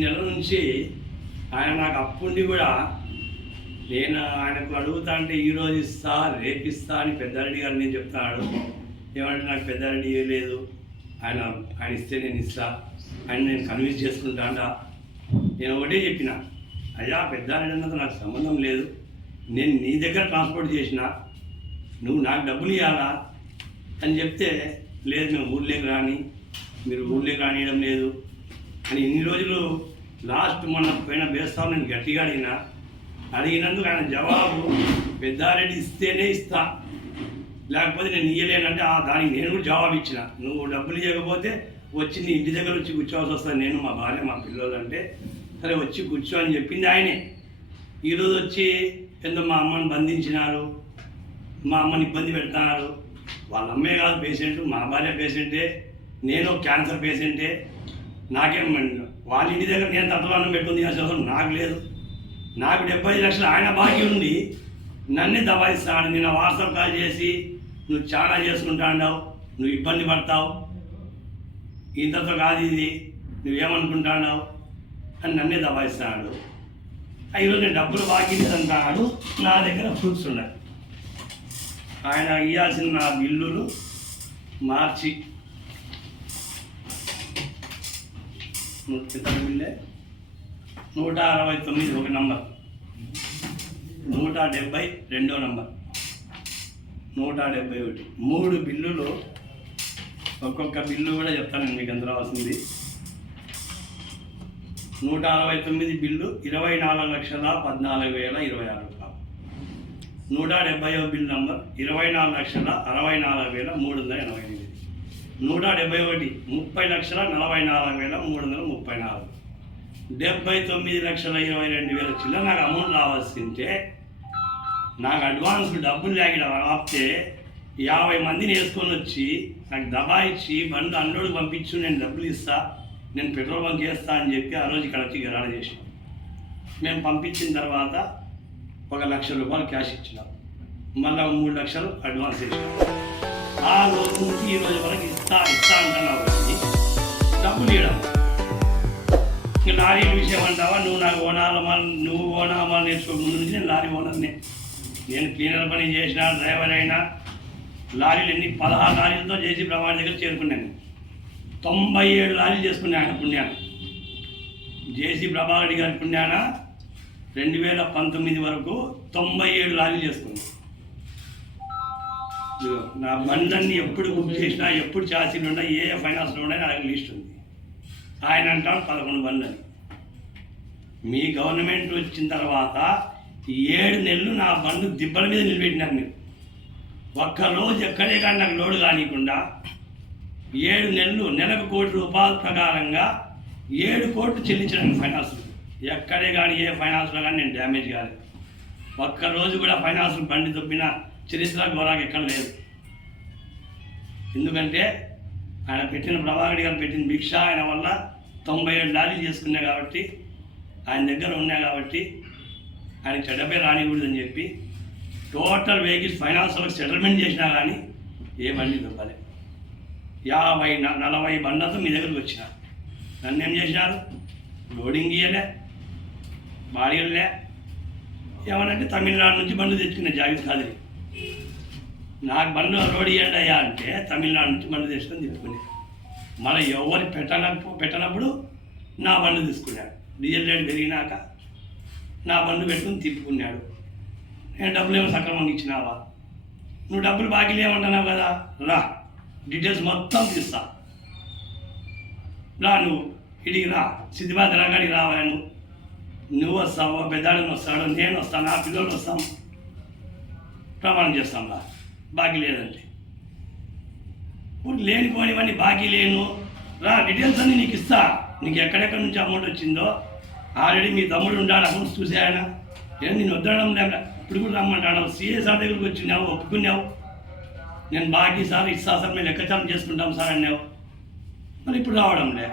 నెల నుంచి ఆయన నాకు అప్పుండి కూడా నేను ఆయనకు అడుగుతా అంటే ఈరోజు ఇస్తా రేపిస్తా అని పెద్దారెడ్డి గారు నేను చెప్తాడు. ఏమంటే నాకు పెద్దారెడ్డి ఇవ్వలేదు ఆయన ఆయన ఇస్తే నేను ఇస్తా. ఆయన నేను కన్విన్స్ చేసుకుంటాడా నేను ఒకటే చెప్పిన అయ్యా పెద్దారెడ్డి అన్నది నాకు సంబంధం లేదు. నేను నీ దగ్గర ట్రాన్స్పోర్ట్ చేసిన. నువ్వు నాకు డబ్బులు ఇవ్వాలా అని చెప్తే లేదు మేము ఊర్లోకి రాని. మీరు ఊర్లోకి రానియడం లేదు. అని ఇన్ని రోజులు లాస్ట్ మొన్న పోయిన బేస్తాం నేను గట్టిగా అడిగినా అడిగినందుకు ఆయన జవాబు పెద్దారెడ్డి ఇస్తేనే ఇస్తా. లేకపోతే నేను ఇయ్యలేనంటే ఆ దానికి నేను కూడా జవాబు ఇచ్చిన. నువ్వు డబ్బులు ఇవ్వకపోతే వచ్చి నీ ఇంటి దగ్గర వచ్చి కూర్చోవాల్సి వస్తుంది. నేను మా భార్య మా పిల్లలు అంటే సరే వచ్చి కూర్చో అని చెప్పింది ఆయనే. ఈరోజు వచ్చి ఎందుకు మా అమ్మని బంధించినారు మా అమ్మని ఇబ్బంది పెడుతున్నారు వాళ్ళ అమ్మే కాదు పేషెంట్ మా భార్య పేషెంటే నేను క్యాన్సర్ పేషెంటే నాకేం వాళ్ళ ఇంటి దగ్గర నేను తత్వాన్ని పెట్టుకుంది అవసరం నాకు లేదు. నాకు డెబ్బై లక్షలు ఆయన బాకీ ఉంది. నన్నే దబాయిస్తాడు. నిన్న వాట్సాప్ కాల్ చేసి నువ్వు చాలా చేసుకుంటాడావు నువ్వు ఇబ్బంది పడతావు. ఇంతతో కాదు ఇది. నువ్వేమనుకుంటాడావు అని నన్నే దబాయిస్తున్నాడు ఈరోజు నేను డబ్బులు బాకీ లేదంటాడు నా దగ్గర ప్రూఫ్స్ ఉన్నాయి. ఆయన ఇవ్వాల్సిన నా బిల్లులు మార్చి ఎంత బిల్లే నూట అరవై తొమ్మిది ఒక నంబర్. నూట డెబ్బై రెండో నంబర్. నూట డెబ్బై ఒకటి. మూడు బిల్లులు ఒక్కొక్క బిల్లు కూడా చెప్తాను మీకు ఎంత రావాల్సింది నూట అరవై తొమ్మిది బిల్లు ఇరవై నాలుగు లక్షల పద్నాలుగు వేల ఇరవై ఆరు రూపాయలు. నూట డెబ్బై బిల్ నంబర్ ఇరవై నాలుగు లక్షల అరవై నాలుగు వేల మూడు వందల ఎనభై ఎనిమిది. నూట డెబ్బై ఒకటి ముప్పై లక్షల నలభై నాలుగు వేల మూడు వందల ముప్పై నాలుగు. డెబ్బై తొమ్మిది లక్షల ఇరవై రెండు వేల చిల్లర నాకు అమౌంట్ రావాల్సింటే నాకు అడ్వాన్స్ డబ్బులు లాగిన ఆపితే యాభై మందిని వేసుకొని వచ్చి నాకు ఇచ్చి బండి అన్నోడు పంపించు నేను డబ్బులు ఇస్తా నేను పెట్రోల్ బంక్ వేస్తా అని చెప్పి ఆ రోజు ఇక్కడ వచ్చి గరాడ చేసినాం మేము పంపించిన తర్వాత ఒక లక్ష రూపాయలు క్యాష్ ఇచ్చినాం. మళ్ళీ మూడు లక్షలు అడ్వాన్స్ వేసినాం ఆ రోజు నుంచి ఈ రోజు వరకు ఇస్తా ఇస్తా అంటున్నావు కానీ డబ్బులు ఇవ్వడం ఇంకా లారీ విషయం అంటావా? నువ్వు నాకు ఓనాలమా నువ్వు ఓనామా నేర్చుకో. ముందు నుంచి నేను లారీ ఓనర్నే. నేను క్లీనర్ పని చేసిన డ్రైవర్ అయినా లారీలు ఎన్ని పదహారు లారీలతో చేసి ప్రమాణ దగ్గర చేరుకున్నాను. తొంభై ఏడు లారీలు చేసుకున్నాను ఆయన పుణ్యాన జేసీ ప్రభాకర్ గారి పుణ్యాన రెండు వేల పంతొమ్మిది వరకు తొంభై ఏడు లారీలు చేసుకున్నాను. నా బండ్లన్నీ ఎప్పుడు బుక్ చేసినా ఎప్పుడు ఛార్జీలు ఉన్నాయి ఏ ఏ ఫైనాన్స్లో ఉన్నాయి నాకు లిస్ట్ ఉంది. ఆయన అంటాడు పదకొండు బండ్లని మీ గవర్నమెంట్ వచ్చిన తర్వాత ఏడు నెలలు నా బండ్లు దిబ్బల మీద నిలబెట్టినారు మీరు. ఒక్క రోజు ఎక్కడే కానీ నాకు లోడు కానియకుండా ఏడు నెలలు నెలకు కోటి రూపాయల ప్రకారంగా ఏడు కోట్లు చెల్లించడానికి ఫైనాన్స్ ఎక్కడే కానీ ఏ ఫైనాన్స్లో కానీ నేను డ్యామేజ్ కాలేదు. ఒక్క రోజు కూడా ఫైనాన్స్ బండి దొబ్బిన చరిత్ర గౌరవం ఎక్కడ లేదు. ఎందుకంటే ఆయన పెట్టిన ప్రభాకర్ గారు పెట్టిన భిక్ష ఆయన వల్ల తొంభై ఏడు లారీలు చేసుకున్నా కాబట్టి ఆయన దగ్గర ఉన్నా కాబట్టి ఆయన చెడ్డపై రానికూడదని చెప్పి టోటల్ వెహికల్స్ ఫైనాన్స్ వాళ్ళకి సెటిల్మెంట్ చేసినా కానీ ఏ బండి దొబ్బలే యాభై నలభై బండ్లతో మీ దగ్గరకు వచ్చిన. నన్ను ఏం చేసినారు? లోడింగ్ ఇయ్యలే బాడీలే ఏమనంటే తమిళనాడు నుంచి బండ్లు తెచ్చుకునే జాగ్రత్త కాదు నాకు బండ్లు రోడ్ ఇవ్వండి అయ్యా అంటే తమిళనాడు నుంచి బండ్లు దేశం తిప్పుకునే మళ్ళీ ఎవరు పెట్టనప్పు పెట్టనప్పుడు నా బండ్లు తీసుకున్నాడు. డీజిల్ రేట్ పెరిగినాక నా బండ్లు పెట్టుకుని తిప్పుకున్నాడు. నేను డబ్బులు ఏమో సక్రమంగా ఇచ్చినావా? నువ్వు డబ్బులు బాకీలు ఏమంటున్నావు కదా. రా డీటెయిల్స్ మొత్తం తీస్తా. రా నువ్వు ఇడికి రా. సిద్ధిబాద్ రాగాడికి రావాను నువ్వు? నువ్వు వస్తావు? పెద్దాడిని వస్తాడు? నేను వస్తాను. నా పిల్లలు వస్తాం. ప్రమాణం చేస్తాం రా బాకీ లేదంటే. ఇప్పుడు లేనిపోనివన్నీ బాకీ లేను. రా డీటెయిల్స్ అన్నీ నీకు ఇస్తా. నీకు ఎక్కడెక్కడి నుంచి అమౌంట్ వచ్చిందో. ఆల్రెడీ మీ తమ్ముడు ఉండాడు అమౌంట్ చూసాయన ఏం నేను వద్దడం లేక ఇప్పుడు కూడా రమ్మంటాడు. సీఏ సార్ దగ్గరికి వచ్చినావు ఒప్పుకున్నావు. నేను బాకీ సార్ ఇస్తా సార్ మేము లెక్కాచారం చేసుకుంటాం సార్ అన్నావు. మరి ఇప్పుడు రావడం లే